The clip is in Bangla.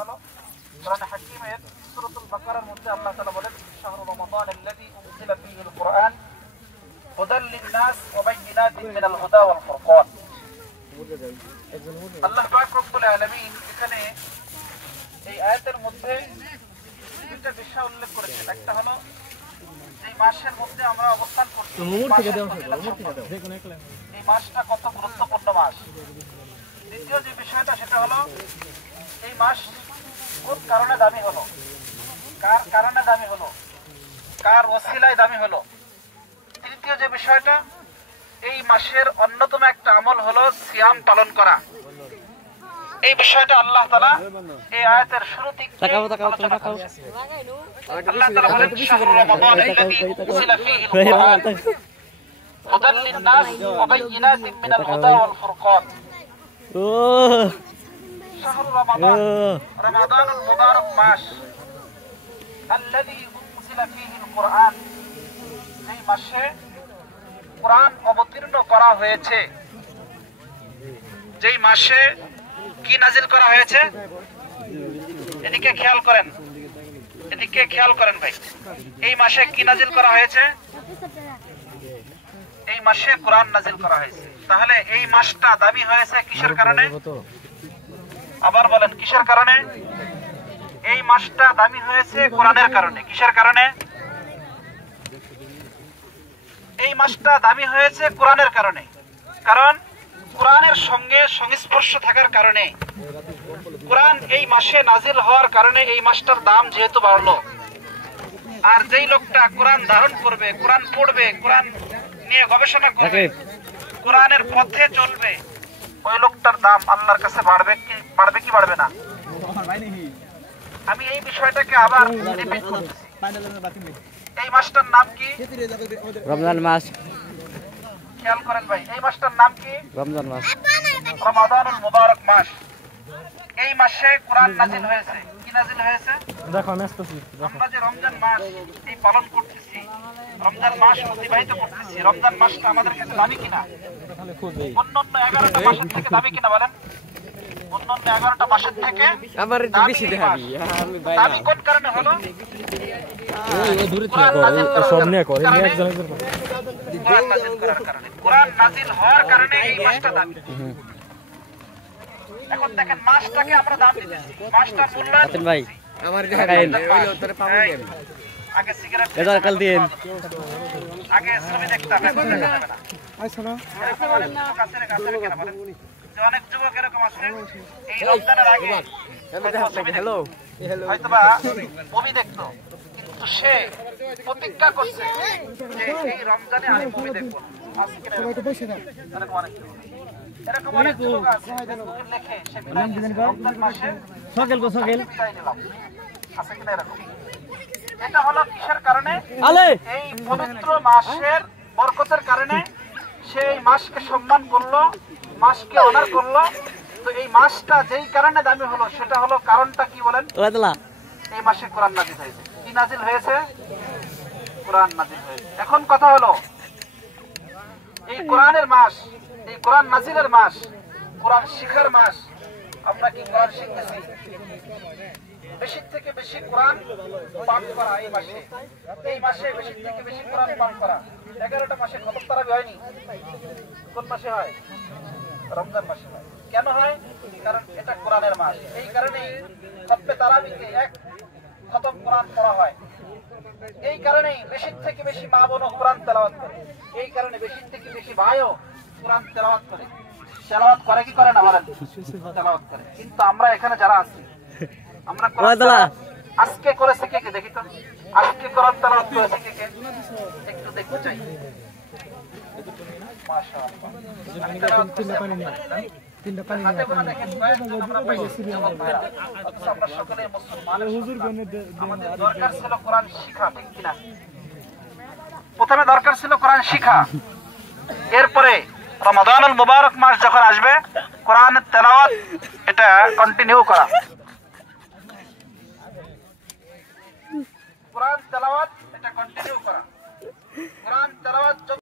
হলো কোরআন হাকিমের সূরাতুল বাকারার মধ্যে আল্লাহ তাআলা বলেন শাহরু রমাদান আল্লাযী উনজিলা ফীহিল কুরআন হুদাল লিন-নাস ওয়া বায়িনাতিন মিনাল হুদা ওয়াল ফুরকান। আল্লাহ পাক রব্বুল আলামিন এখানে এই আয়াতের মধ্যে দুইটা বিষয় উল্লেখ করেছেন। একটা হলো এই মাসের মধ্যে আমরা অবস্থান করছি, এই মাসটা কত গুরুত্বপূর্ণ মাস। দ্বিতীয় যে বিষয়টা সেটা হলো এই মাস কোন কারণে দামি হলো, কার কারণে দামি হলো, কার ওসিলায় দামি হলো। তৃতীয় যে বিষয়টা, এই মাসের অন্যতম একটা আমল হলো সিয়াম পালন করা। এই বিষয়টা আল্লাহ তাআলা এই আয়াতের শুরুতেই আল্লাহ তাআলা বলেন শাহরু রমাদান আল্লাযী উনজিলা ফীহিল কুরআন হুদাল লিন-নাস ওয়া বায়িনাতিন মিনাল হুদা ওয়াল ফুরকান। শাহরু রমাদান, রমাদানুল মুবারক মাস, আল্লাযী উনজিলা ফীহিল কুরআন, এই মাসে কোরআন অবতীর্ণ করা হয়েছে। যেই মাসে কি নাজিল করা হয়েছে, এদিকে খেয়াল করেন, এদিকে খেয়াল করেন ভাই। এই মাসে কি নাজিল করা হয়েছে? এই মাসে কোরআন নাজিল করা হয়েছে। তাহলে এই মাসটা দামি হয়েছে কিসের কারণে? আবার বলেন, কিসের কারণে? এই মাসটা দামি হয়েছে কোরআনের কারণে। কিসের কারণে? এই মাসটা দামি হয়েছে কোরআনের কারণে। কারণ কোরআনের সঙ্গে সংস্পর্শ থাকার কারণে, কোরআন এই মাসে নাজিল হওয়ার কারণে এই মাসটার দাম যেহেতু বাড়লো। আর যেই লোকটা কোরআন ধারণ করবে, কোরআন পড়বে, কোরআন নিয়ে গবেষণা করবে, কোরআনের পথে চলবে, ওই লোকটার দাম আল্লাহর কাছে বাড়বে কি বাড়বে না? আমি এই বিষয়টাকে আবার রিপিট করতেছি। এই মাসটার নাম কি? রমজান মাস। খেয়াল করেন ভাই, এই মাসটার নাম কি? রমজান মাস, রমাদানুল মুবারক মাস। এই মাসে কোরআন নাজিল হয়েছে। কি নাজিল হয়েছে? আমরা যে রমজান মাস এই পালন করতেছি, রমজান মাস অতিবাহিত করতেছি, রমজান মাসটা আমাদের কাছে দামি কিনা? অন্যান্য 11টা মাসের থেকে দামি কিনা বলেন? অন্যান্য 11টা মাসের থেকে দামি কোন কারণে হলো? কোরআন নাজিল হওয়ার কারণে এই মাসটা দামি। এখন দেখেন, মাসটাকে আমরা দাম দিতেছি, মাসটার মূল্যায়ন ভাই আমার আগে সিগারেট আগে ছবি দেখতাম, এখন দেখা যাবে না। অনেক যুবক এরকম আছে, এই রমজানের আগে হয়তোবা মুভি দেখতো, কিন্তু সে প্রতিজ্ঞা করছে যে এই রমজানে আমি মুভি দেখবো। এরকম অনেক যুবক আছে লেখে সে রমজান মাসে আছে কিনা এরকম। এটা হলো কিসের কারণে? এই পবিত্র মাসের বরকতের কারণে সেই মাসকে সম্মান করলো, মাসকে অনার করলো। তো এই মাসটা যেই কারণে দামি হলো, সেটা হলো কারণটা কি বলেন? এই মাসে কোরআন নাজিল হয়েছে। কি নাজিল হয়েছে? কোরআন নাজিল হয়েছে। এখন কথা হলো, এই কোরআনের মাস, এই কোরআন নাজিলের মাস, কোরআন শিখার মাস। আমরা কি কোরআন শিখতেছি? বেশি থেকে বেশি কোরআন পাঠ করা এই মাসে, এই মাসে বেশি থেকে বেশি কোরআন পাঠ করা। 11টা মাসে খতম তারাবি হয়নি? কোন মাসে হয়? রমজান মাসে হয়। কেন হয়? কারণ এটা কোরআনের মাস। এই কারণেই খতমে তারাবিতে এক খতম কোরআন পড়া হয়। এই কারণেই বেশি থেকে বেশি মা বোনও কোরআন তেলাওয়াত করে। এই কারণে বেশি থেকে বেশি ভাইও কোরআন তেলাওয়াত করে। তেলাওয়াত করে কি করে না বলেন? তেলাওয়াত করে। কিন্তু আমরা এখানে যারা আছি, আমরা আজকে করেছে কে কে দেখি তো? আজকে কোরআন তেলাওয়াত করেছে কে কে? একটু দেখতে চাই। প্রথমে দরকার ছিল কোরআন শিখা, এরপরে রমাদানুল মুবারক মাস যখন আসবে, কোরআনের তেলাওয়াত এটা কন্টিনিউ করা। কোরআন তেলাওয়াত এটা কন্টিনিউ করা। কোরআন তেলাওয়াত